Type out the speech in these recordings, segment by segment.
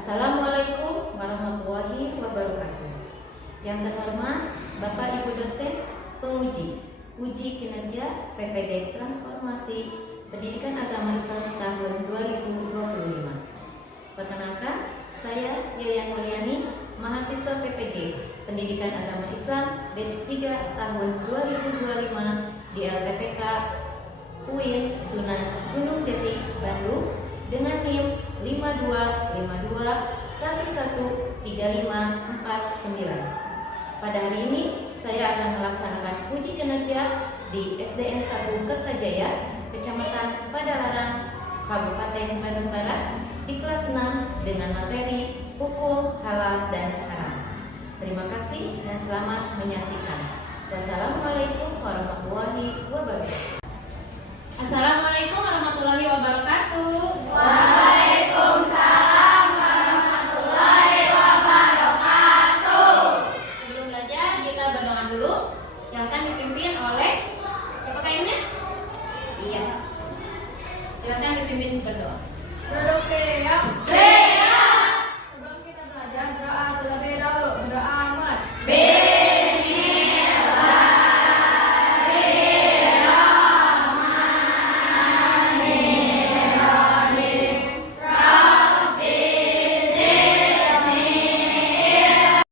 Assalamualaikum warahmatullahi wabarakatuh. Yang terhormat Bapak Ibu dosen penguji uji kinerja PPG Transformasi Pendidikan Agama Islam tahun 2025. Perkenalkan, saya Yayan Mulyani, mahasiswa PPG Pendidikan Agama Islam batch 3 tahun 2025 di LPPK UIN Sunan Gunung Jati, Bandung dengan NIM 5252113549. Pada hari ini saya akan melaksanakan uji kinerja di SDN 1 Kertajaya, Kecamatan Padalarang, Kabupaten Bandung Barat di kelas 6 dengan materi hukum halal dan haram. Terima kasih dan selamat menyaksikan. Wassalamualaikum warahmatullahi wabarakatuh. Assalamualaikum warahmatullahi wabarakatuh. Waalaikumsalam warahmatullahi wabarakatuh. Sebelum belajar kita berdoa dulu. Silakan dipimpin oleh siapa kayaknya? Iya. Silakan dipimpin berdoa. Duduk siap. Siap. Sebelum kita belajar berdoa terlebih dahulu. Berdoa amat.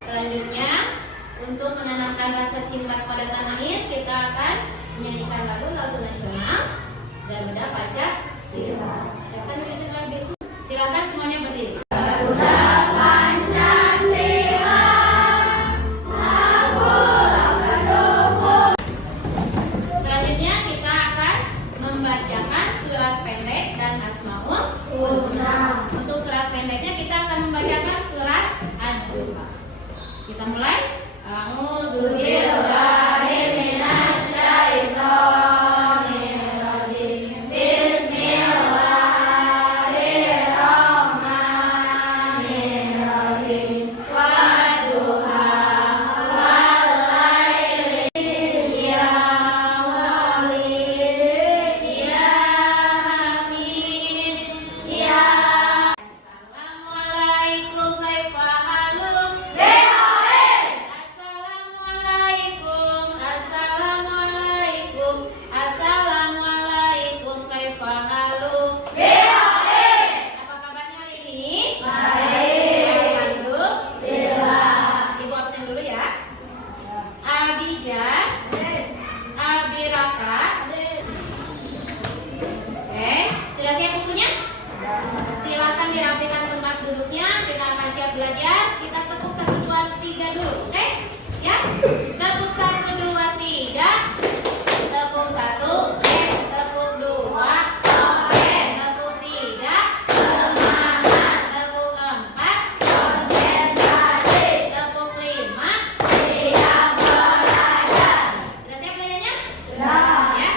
Selanjutnya, untuk menanamkan rasa cinta kepada tanah air, kita akan menyanyikan lagu-lagu nasional Garuda Pancasila. Silakan dipimpin oleh Ibu. Silakan semuanya berdiri. Selanjutnya kita akan membacakan surat pendek dan Asmaul Husna. Untuk surat pendeknya kita akan membacakan surat Ad-Duha. Kita mulai. A'udzubillahi minasyaitonirrajim. Bismillahirrahmanirrahim. Wadduha wal-laili idza walid ya hamid ya. Assalamualaikum kaifa halum. Assalamualaikum kaifa halum. Apa kabarnya hari ini? Baik. Alhamdulillah. Ibu absen dulu ya. Abijah, Abiraka. Oke, sudah siap bukunya? Silakan dirapikan tempat duduknya. Kita akan siap belajar. Kita tepuk 1, 2, 3 dulu. Oke? Siap? Tepuk 1, 2, 3. Tepuk 1, tepuk 2, tepuk 3, semangat. Tepuk 4, konsentrasi. Tepuk 5, siap belajar. Sudah siap belajarnya? Sudah. Ya.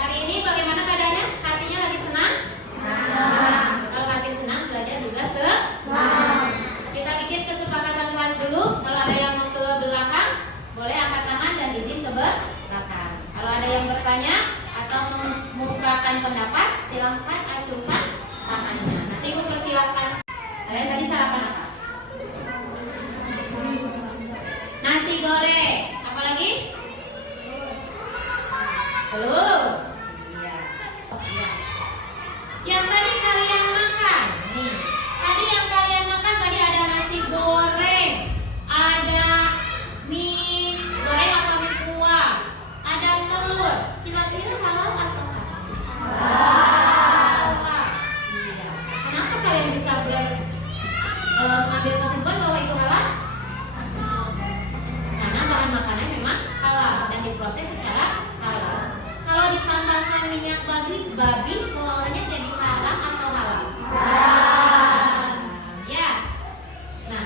Hari ini bagaimana keadaannya? Hatinya lagi senang? Senang. Kalau hati senang, belajar juga senang. Kita bikin kesepakatan kelas dulu. Kalau ada yang mau ke belakang, boleh angkat tangan dan izin ke belakang. Kalau ada yang bertanya atau mengungkapkan pendapat, silakan acungkan tangannya. Nanti Ibu persilakan. Kalian tadi sarapan apa? Nasi goreng. Apa lagi? Belum. Iya. Iya. Yang tadi kalian makan. Nih. Tadi yang kalian makan tadi ada nasi goreng, ada mie goreng atau mie kuah, ada telur. Kira-kira halal atau haram? Halal. Iya. Kenapa kalian bisa mengambil kesimpulan bahwa itu halal? Karena bahan makanan memang halal dan diproses secara halal. Kalau ditambahkan minyak babi telurnya jadi haram atau halal? Halal. Ya. Nah,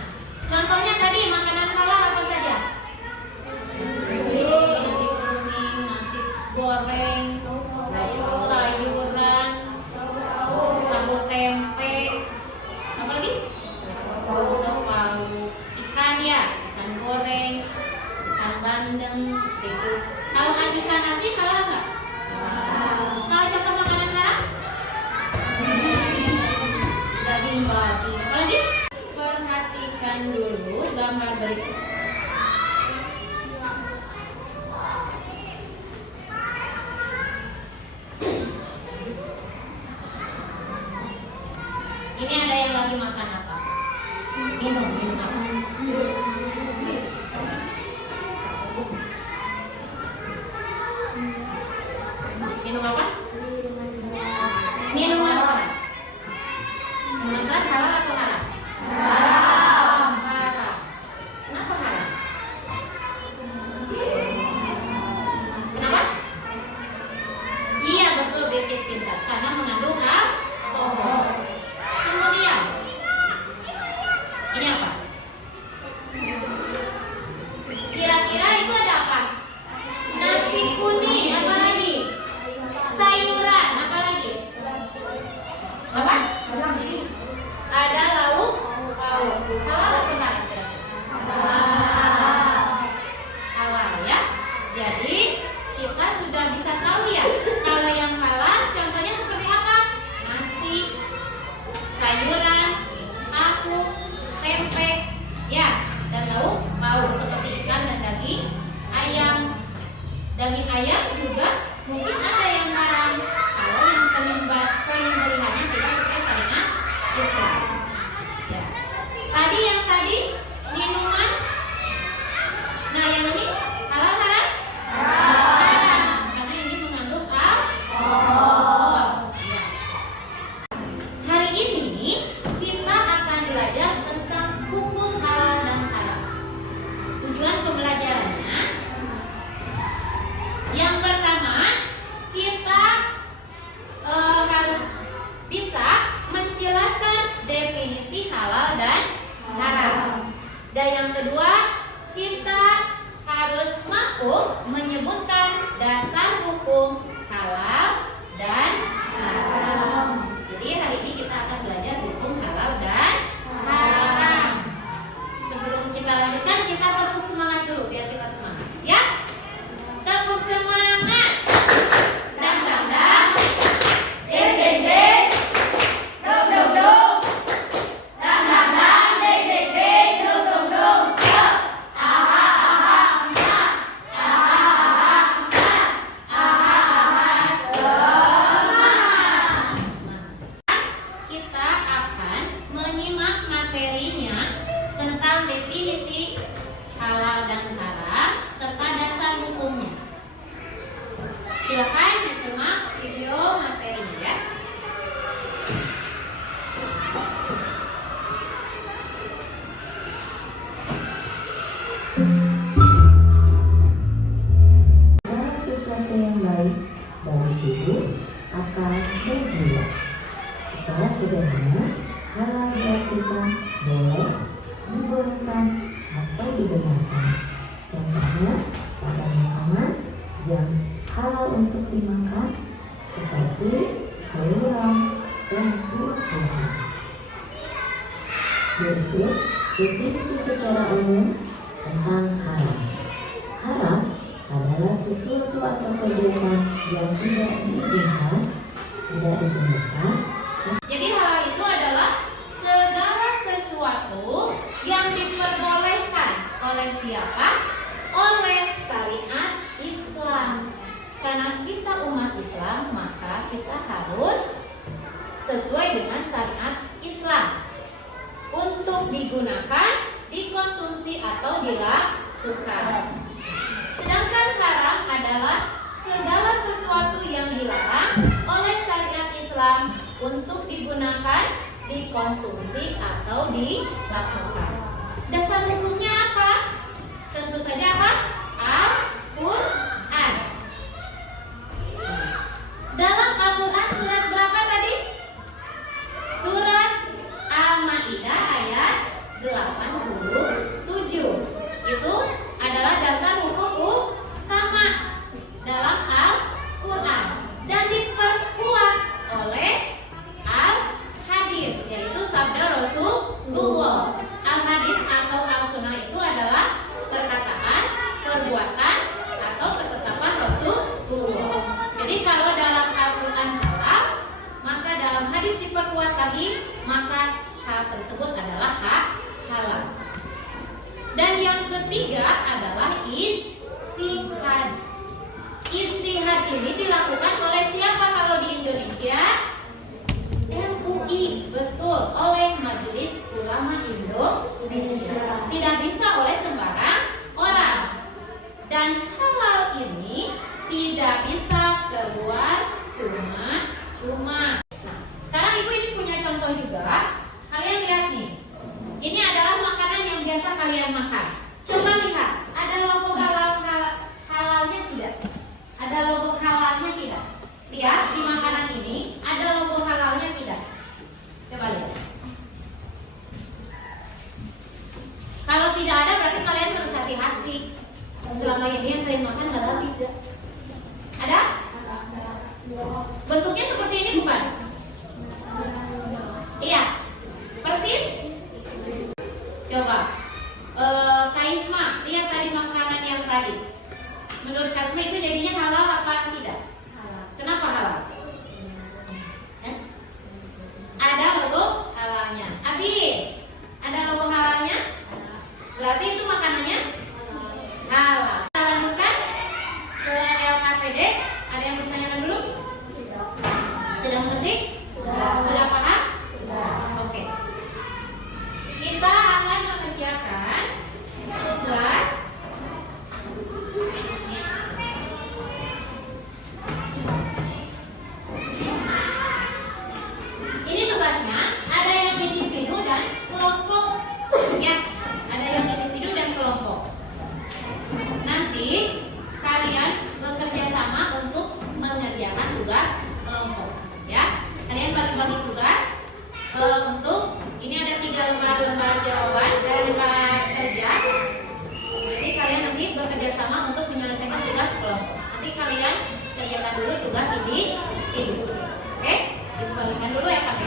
contohnya tadi makanan halal apa saja? Nasi kuning, nasi goreng, sayuran, sambal tempe, apa lagi? Palu, ikan ya, ikan goreng, ikan bandeng, seperti itu. Kalau ikan asin halal nggak? Kalau contoh makanan haram? Daging babi. Apa lagi? gambar berikut. Ini ada yang lagi makan apa? Minum apa? Minum apa? Minuman keras. Minuman keras halal atau haram? Haram. Haram. Kenapa haram? Kenapa? Iya betul, basic pintar. Karena mengandung alkohol. Kemudian ini apa? Kira-kira itu ada apa? Nasi kuning, apa lagi? Sayuran, apa lagi? Apa? Ada lauk pauk. Halal atau haram? Halal ya. Jadi kita sudah bisa tahu ya. Kalau yang halal contohnya seperti apa? Nasi, sayuran, tahu, tempe, ya, dan lauk pauk seperti ikan dan daging ayam. Daging ayam juga mungkin ada yang haram kalau yang penyembelihannya tidak sesuai syariat Islam. Ya. Yang tadi minuman. Nah yang ini halal haram? Haram. Karena ini mengandung alkohol. Ya. Hari ini kita akan belajar tentang hukum halal dan haram. Tujuan pembelajarannya yang pertama, kita harus bisa menjelaskan definisi halal dan haram. Dan yang kedua, kita harus mampu menyebutkan dasar hukum halal dan haram. Jadi hari ini kita akan belajar hukum halal dan haram. Sebelum kita lanjutkan, kita tepuk semangat dulu biar kita semangat, ya. Tepuk semangat. Dang dang dang. Deng deng deng. Dong dong dong. Dang dang dang. Deng deng deng. Dong dong dong. Aha aha aha. Aha aha aha. Aha aha semangat. Kita akan menyimak materinya tentang definisi halal dan haram serta dasar hukumnya. Silakan disimak video materinya ya. Segala sesuatu yang baik bagi tubuh, akal, dan jiwa. Secara sederhana, halal berarti boleh, dibolehkan, atau dibenarkan. Contohnya pada makanan yang halal untuk dimakan seperti sayuran dan buah-buahan. Berikut definisi secara umum tentang haram. Haram adalah sesuatu atau kegiatan yang tidak diizinkan, tidak dibenarkan. Jadi halal itu adalah segala sesuatu yang diperbolehkan oleh siapa? Oleh syariat Islam. Karena kita umat Islam, maka kita harus sesuai dengan syariat Islam untuk digunakan, dikonsumsi atau dilakukan. Sedangkan haram adalah segala sesuatu yang dilarang oleh syariat Islam untuk digunakan, dikonsumsi atau dilakukan. Dasar hukumnya apa? Tentu saja apa? Al-Quran. Dalam Al-Quran surat berapa tadi? Surat Al-Maidah ayat 87. Itu adalah dasar hukum utama dalam Al-Quran dan diperkuat oleh Al-Hadis, yaitu sabda Rasulullah. Al-Hadis atau Al-Sunnah itu adalah perkataan, perbuatan, atau ketetapan Rasulullah. Jadi kalau dalam Al-Quran halal, maka dalam hadis diperkuat lagi, maka hal tersebut adalah halal. Dan yang ketiga adalah ijtihad. Ijtihad ini dilakukan oleh siapa kalau di Indonesia? MUI, betul, oleh Majelis Ulama Indonesia. Tidak bisa oleh sembarang orang. Dan halal ini tidak bisa keluar cuma-cuma. Nah, sekarang ibu ini punya contoh juga. Kalian lihat nih. Ini adalah makanan yang biasa kalian makan. Coba lihat, ada logo halalnya tidak? Ada logo halalnya tidak? Lihat di makanan ini ada logo halalnya tidak? Coba lihat. Kalau tidak ada berarti kalian harus hati-hati. Selama ini yang kalian makan halal tidak? Ada? Bentuknya seperti ini bukan? Iya. Persis? Coba. Kaisma, lihat tadi makanan yang tadi. Menurut Kaisma itu jadinya halal apa tidak? Kenapa halal? Ada logo halalnya. Abi, ada logo halalnya? Berarti itu makanannya halal. Kita lanjutkan ke LKPD. Ada yang bertanyakan dulu? Sudah mengerti? Sudah paham? Oke. Kita akan mengerjakan tugas ini. Tugasnya ada yang individu dan kelompok, ya. Ada yang individu dan kelompok. Nanti kalian bekerja sama untuk mengerjakan tugas kelompok, ya. Kalian bagi-bagi tugas untuk ini ada 3 lembar jawaban, ada lembar kerja. Jadi kalian nanti bekerja sama untuk menyelesaikan tugas kelompok. Nanti kalian kerjakan dulu tugas ini. Oke? Dikembalikan dulu ya kami.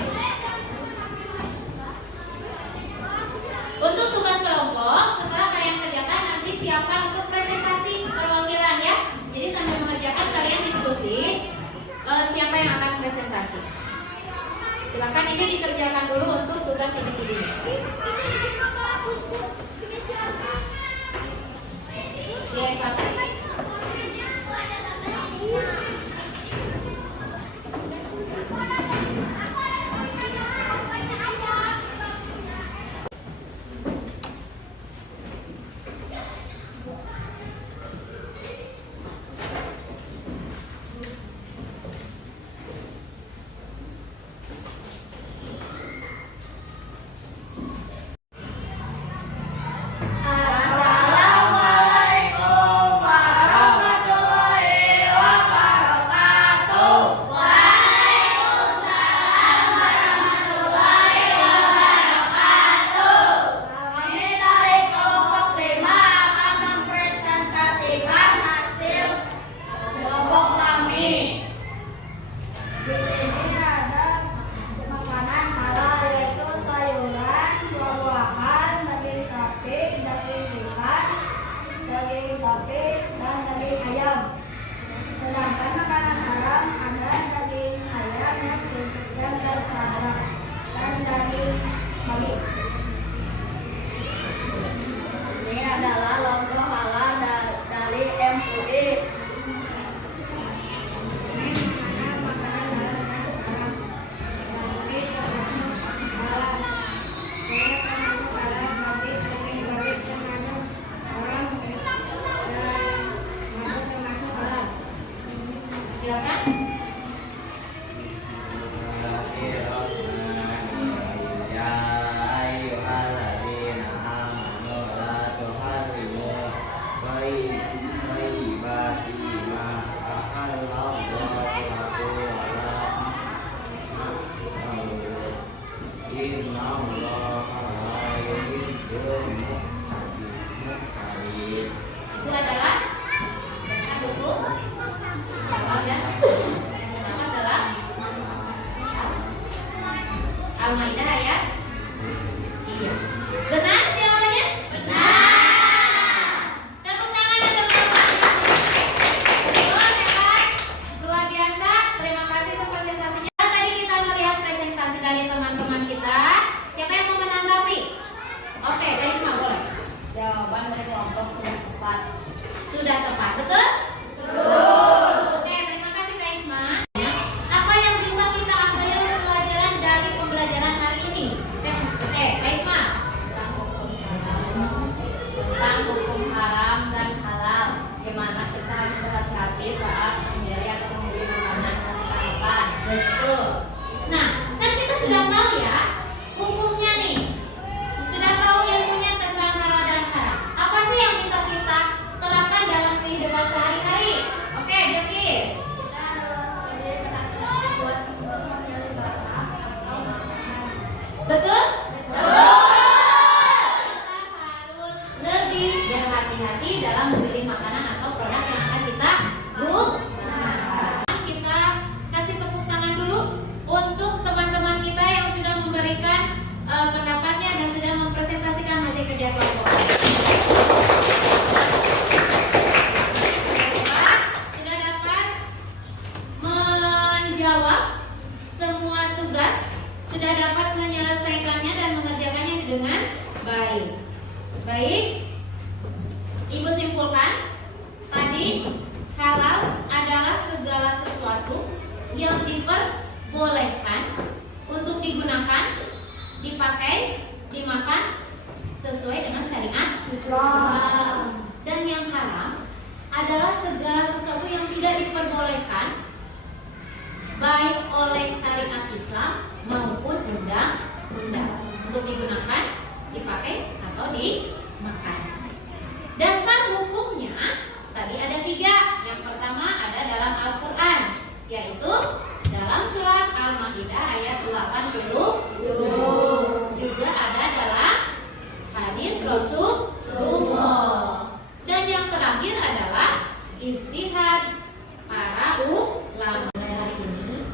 Untuk tugas kelompok, setelah kalian kerjakan nanti siapkan untuk presentasi perwakilan ya. Jadi sambil mengerjakan kalian diskusi siapa yang akan presentasi. Silakan ini dikerjakan dulu untuk tugas individunya. Ya, silakan. Ya, Betul? Kita harus lebih berhati-hati dalam memilih makanan atau produk yang akan kita gunakan. Kita kasih tepuk tangan dulu untuk teman-teman kita yang sudah memberikan pendapatnya dan sudah mempresentasikan hasil kerja kelompok. Sudah dapat menjawab semua tugas, sudah dapat menyelesaikannya dan mengerjakannya dengan baik. Baik, Ibu simpulkan tadi halal adalah segala sesuatu yang diperbolehkan untuk digunakan, dipakai, dimakan sesuai dengan syariat Islam. Dan yang haram adalah segala sesuatu yang tidak diperbolehkan baik oleh syariat Islam maupun undang-undang untuk digunakan, dipakai atau dimakan. Dasar hukumnya tadi ada 3. Yang pertama ada dalam Al-Quran, yaitu dalam surat Al-Maidah ayat 87. Juga ada dalam hadis Rasulullah. Dan yang terakhir adalah istihad para ulama. Mulai hari ini,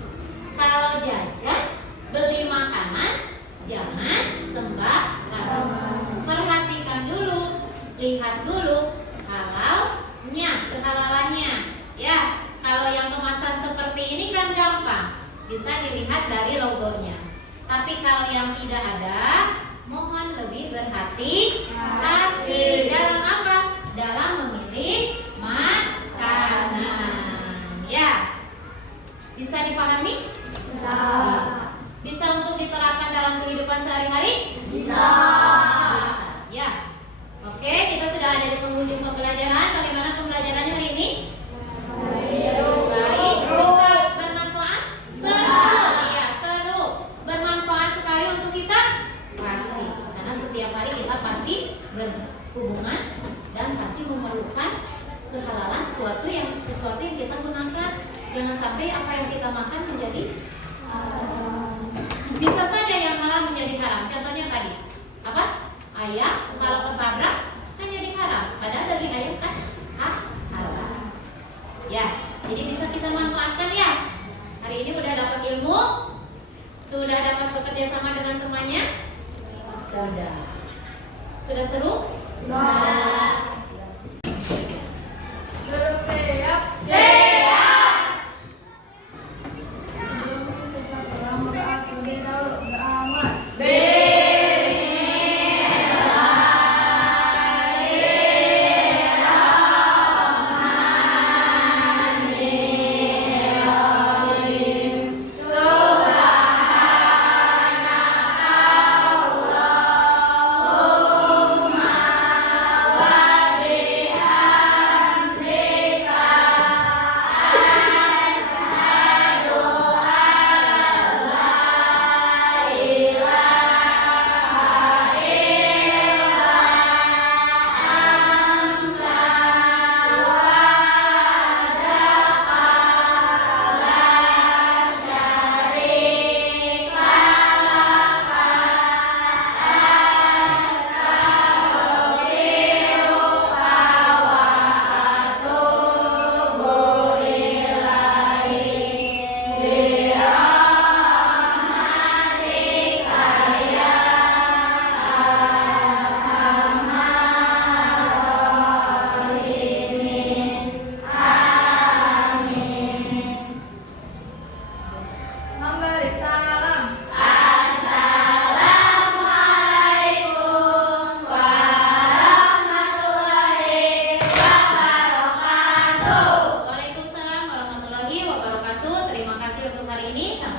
kalau jajan beli makanan jangan sembarangan. Perhatikan dulu, lihat dulu halalnya, kehalalannya. Ya, kalau yang kemasan seperti ini kan gampang, bisa dilihat dari logonya. Tapi kalau yang tidak ada, mohon lebih berhati-hati dalam apa? Dalam memilih makanan. Ya, bisa dipahami? Bisa. Bisa untuk diterapkan dalam kehidupan sehari-hari? Bisa. Ya. Oke, kita sudah ada di penghujung pembelajaran. Bagaimana pembelajarannya hari ini? Baik. Bisa bermanfaat? Seru. Iya, seru. Bermanfaat sekali untuk kita? Pasti. Karena setiap hari kita pasti berhubungan dan pasti memerlukan kehalalan sesuatu yang kita gunakan. Jangan sampai apa yang kita makan menjadi bisa saja yang halal menjadi haram. Contohnya tadi apa? Ayam kalau ketabrak kan jadi haram. Padahal daging ayam kan halal. Ya, jadi bisa kita manfaatkan ya. Hari ini udah dapat ilmu, sudah dapat bekerja sama dengan temannya. Sudah seru? Sudah. Duduk siap. Waalaikumsalam warahmatullahi wabarakatuh. Terima kasih untuk hari ini. Sampai